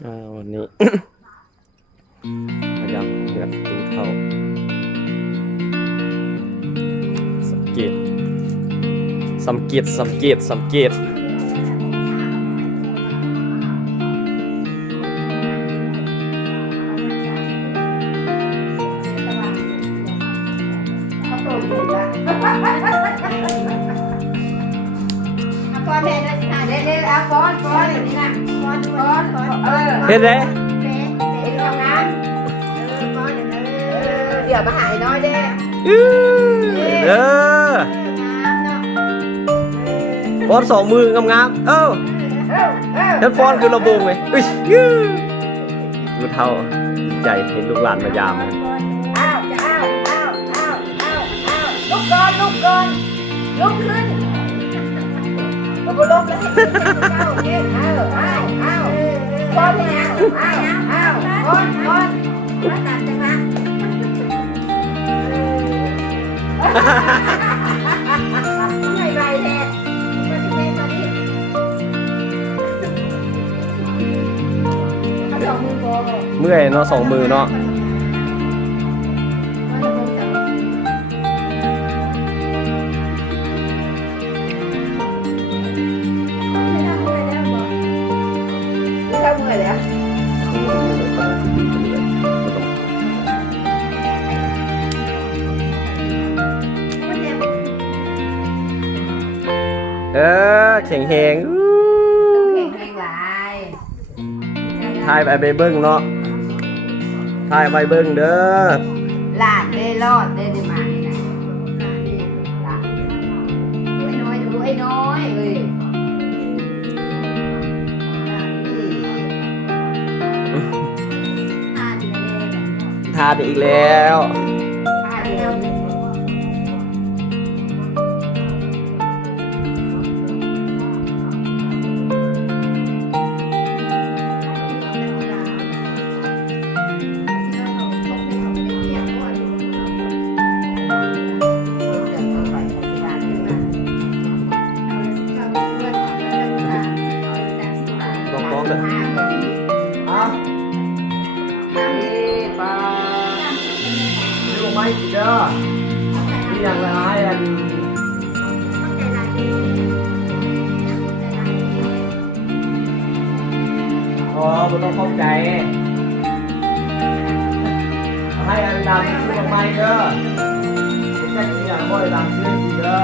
วันนี้ พยายามเลือดดูเท่าสังเกตเฮ็ดได้เดี๋ยวมาหายน้อยเด้ฟอน2 มืองามๆเฮ็ดฟอนคือระบงเลยดูเท่าดีใจเห็นลูกหลานมายามเลยลุกก่อนลุกขึ้นลุกแล้วให้ขึ้นก้อนเนี่ยก้อนมาตัดจังหวะไม่ไรแท้มาที่เมนมาดิ2 มือโบเมื่อยเนาะ2 มือเนาะแข็งแหงหลายทายไปเบิ้งเนาะทายไปเบิ้งเด้อหลานได้รอดได้มานี่นะหลานดูไอ้น้อยเอ้ยทานอีกแล้วไม่เด้อที่ยังร้ายอันไม่ต้องเข้าใจให้อันดำซื้อไม่เด้อไม่ใช่ที่อย่างบ่อยดำซื้อดีเด้อ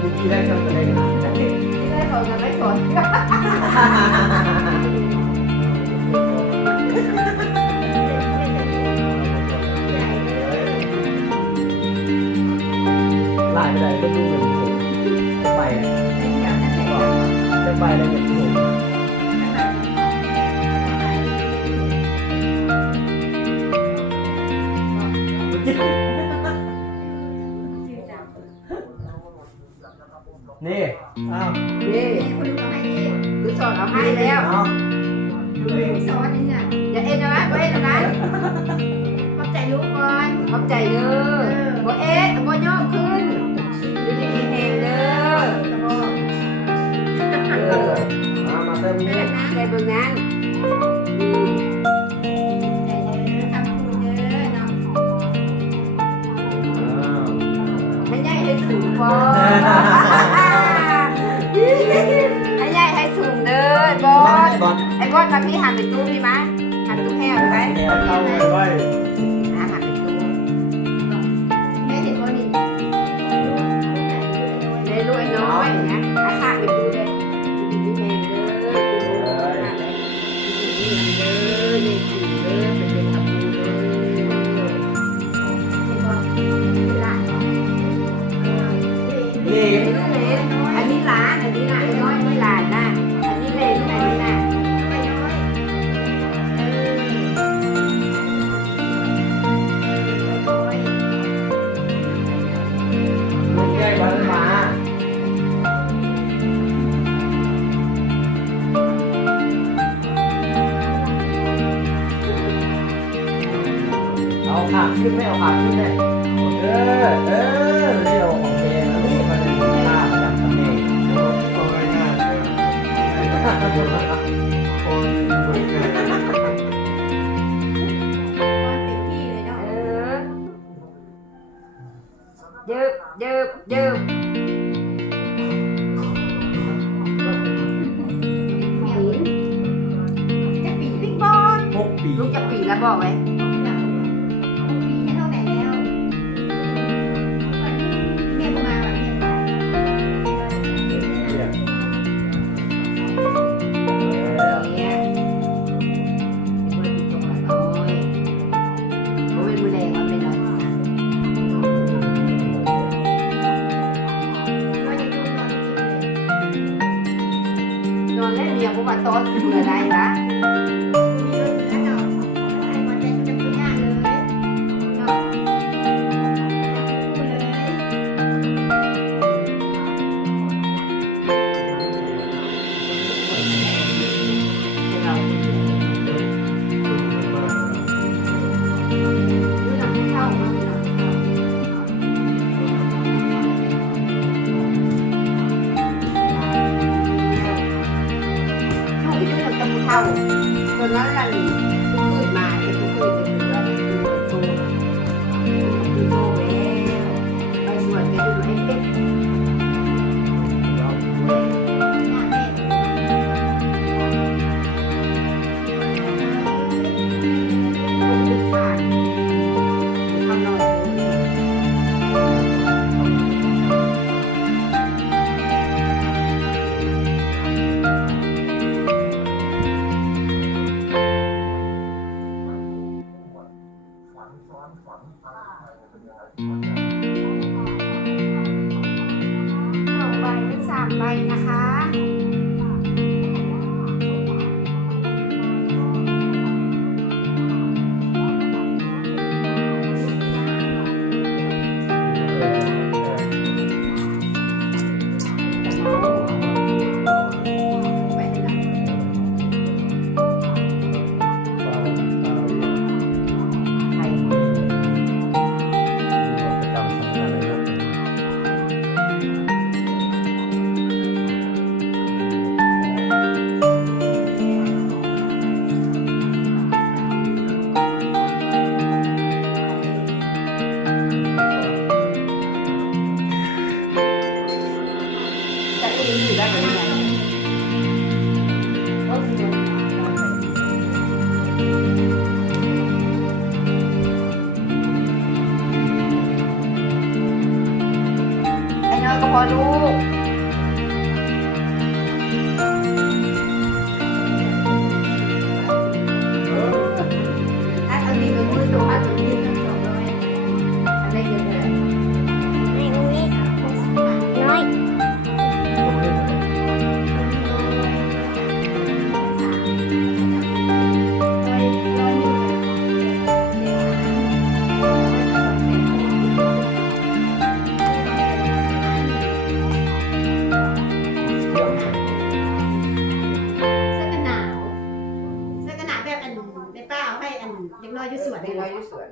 ดูดีได้ทำอะไรนะได้ผลกันไม่ผลไล่ไปได้ก็ดูเป็นผมไปไปได้เป็นผมนี่อ้าวนี่คือสอนเอาให้แล้วสอนนี่เนี่ยอย่าเอ็นนะบ่เอ็นนะขอบใจลูกก่อนขอบใจเด้อบ่เอ็นบ่ย่อขึ้นดูดีเองเด้อมาเติมนี่ใจเบิ่งนั้นให้ใหญ่ให้สูงบ่ให้ใหญ่ให้สูงเด้อบอสไอ้บอสมาพี่หันไปตู้พี่มั้ยหันตู้แห้วไปเข้าไปด้วยหันไปตู้แม่เห็นบ่นี่ได้ลูกไอ้น้อยนะอาข้าไปตู้เลยดีแม่เด้อดีสูงเด้อเป็นเป็นกับตู้เด้อเห็นบ่หลานนี่อันนี้หลานอันนี้น่ะไอ้น้อยนี่หลานน่ะอันนี้เล็กอันนี้น่ะไอ้น้อยลูกใหญ่บ้านมาเอาขาขึ้นไม่เอาขาขึ้นเลยเร็วของเกมแล้วนี่มันจะมีหน้าประจำตำแหน่ง ยืบจะปีวิ่งบอล 6 ปี ลูกจะปีแล้วบอกไว้นอนเล่นเรียกว่าตอนเมื่อไรนะ เข้าตอนนั้นเราทุกคืนมาทุกคืนจะเป็นวันโซ่โซ่แล้วไปสวนกันดูไอ้เป็ดทำหน่อย2 ใบเป็น3 ใบนะคะอยู่ได้เป็นยังไงไอ้น้อยก็พอลูกเอาดีเป็นมือตัวอันนี้เป็น200อันนี้เยอะเลยน้อยเด็กน้อยอยู่สวน เด็กน้อยอยู่สวน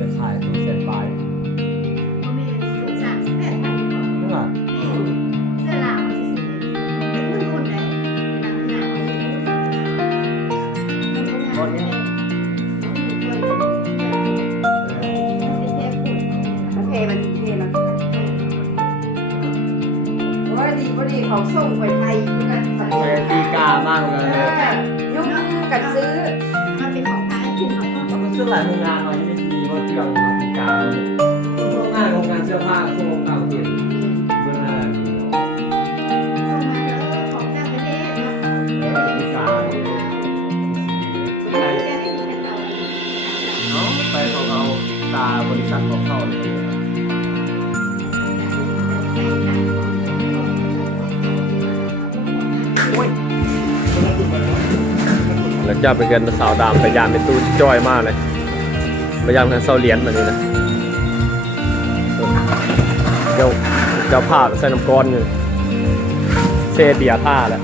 จะขายที่เส้นปลาย พ่อแม่ถึง38,000 นี่หรอ เสื้อลาวเป็นรุ่นๆเลยหนังหนา มันเทมันพอดีเขาส่งไปไทยนะ ตีกามากเลย ยุ่งกันซื้อ มันเป็นของไทยกินของพ่อ มันซื้อหลายโรงงานมาที่ไม่ดีว่าเครื่องมาตีกาโรงงานเสื้อผ้าโรงงานเปลี่ยนเมื่อไหร่ ส่งมาแล้วของต่างประเทศเนาะ ตีกาไปของเราตาบริษัทของเขาเลย แล้วจะไปกันสาวดำไปยามเป็นตู้จ้อยมากเลยไปยามกันเสาเหรียญแบบนี้นะเจ้าผ้าใส่น้ำก้อนอยู่เซเดียผ้าแหละ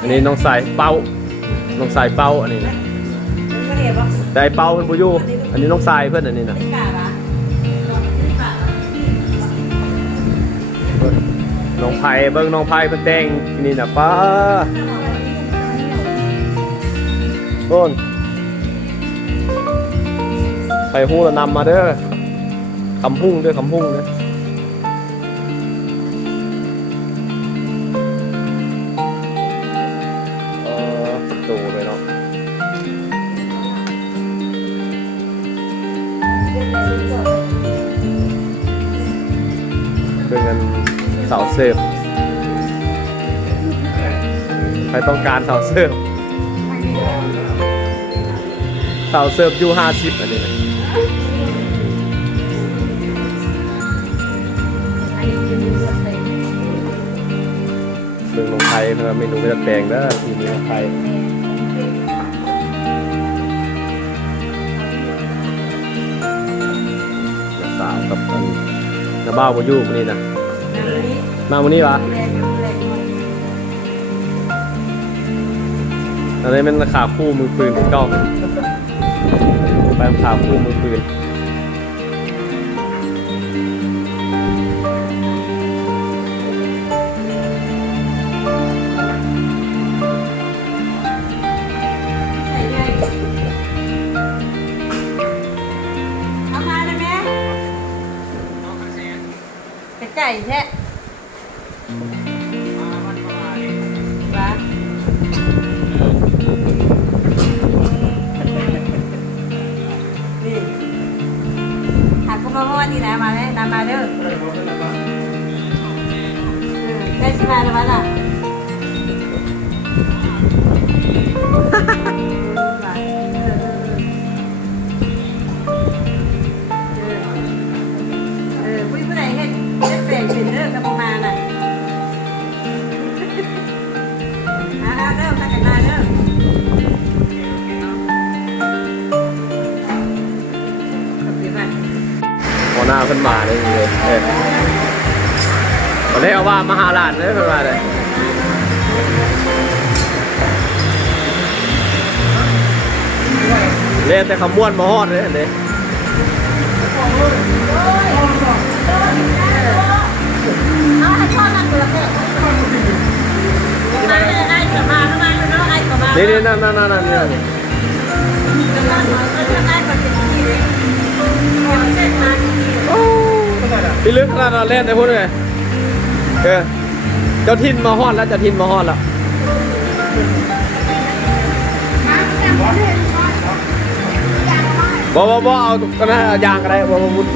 อันนี้น้องสายเป้าน้องสายเป้าอันนี้นะแต่ไอ้เป้าเพิ่นบ่อยู่อันนี้น้องสายเพิ่นอันนี้นะน้องไผ่เบิ่งน้องไผ่เพิ่นแต่งนี่น่ะป้าโน่นไปฮู้แล้วนำมาเด้อคำพุ่งเด้อคำพุ่งเด้อโตเลยเนาะเป็นเงินเสาเสิร์ฟใครต้องการเสาเสิร์ฟเสาเสิร์ฟอยู่50อันนี้นะเมืองลงไทยเพื่อเมนูไม่จะแปลงแล้วทีนี้ลงไทยสาวกับน้าบ้าวมาอยู่วันนี้นะมาวันนี้วะตอนนี้เป็นขาคู่มือปืนเก้าไปขาคู่มือปืนไก่แท้ว้านี่หักกุมภาพันธ์นี่นะมาเลยนำมาเด้อได้สิมาแล้ววะล่ะผู้ใดเห็นเปลี่ยนเป็นเรื่องกับประมาณน่ะเริ่มตั้งกันมาเริ่ม หัวหน้าเพิ่นมาเลยตอนแรกเอาว่ามหาราชเลยเพิ่นมาเลยเล่นแต่ขมวนมาฮอดเลยอันนี้เอาให้พ่อนั่งตัวเด็กไอ้จะมาทำไมเนาะไอ้ก็มานี่นั่นจะมาไอ้ก็จะกินเลยเส้นมาพี่ลึกขนาดนั้นเล่นแต่พูดไงเจ้าทินมาฮอดแล้วเจ้าทินมาฮอดแล้วบ่เอาก็น่ายางก็ได้บ่มุด